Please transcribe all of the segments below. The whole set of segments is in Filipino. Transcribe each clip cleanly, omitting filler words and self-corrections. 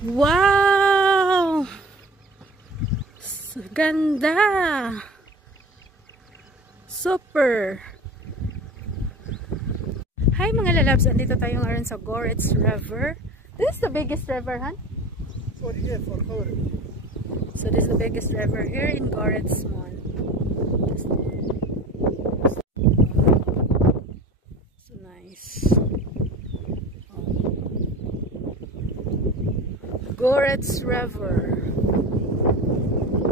Wow! Ganda! Super! Hi mga lalabs! Andito tayo ngayon sa Goretz River. This is the biggest river, huh? So this is the biggest river here in Goretz Mon. So nice. Goretz River.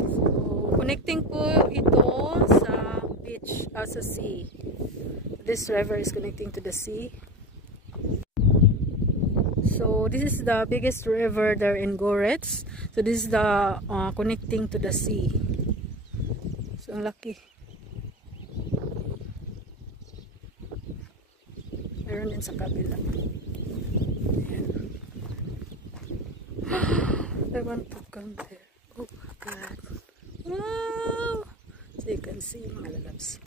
So, connecting po ito sa beach, sa sea. This river is connecting to the sea. So this is the biggest river there in Goretz. So this is the connecting to the sea. So ang laki. Meron din sa kabila. Ayan. I want to come there. Oh my God. Wow! So you can see mga lalabs.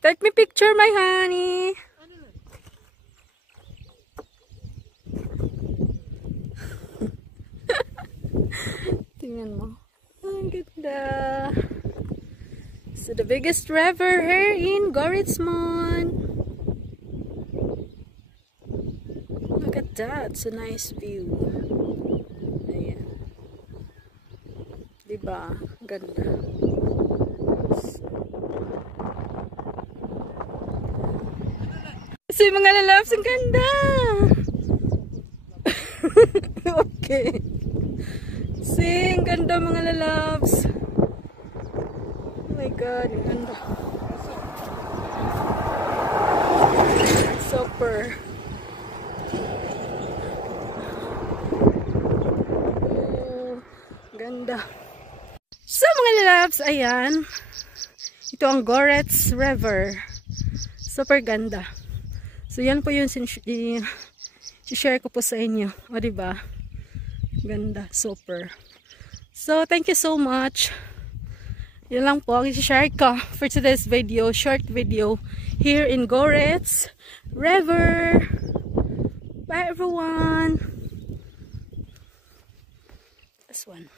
Take me picture, my honey. Tingnan mo. Ang ganda. So the biggest river here in Goretz Mon. Look at that. It's a nice view. Ayan. Diba? Ganda. So mga lalabs, ang ganda. Okay. Ang ganda mga lalabs. Oh my God, ang ganda. Super. Oh, ganda. So mga lalabs, ayan. Ito ang Goretz River. Super ganda. So yan po yung share ko po sa inyo. O diba? Ganda, super. So thank you so much. Yan lang po ang i-share ko for today's video, short video here in Goretz River. Bye everyone. This one.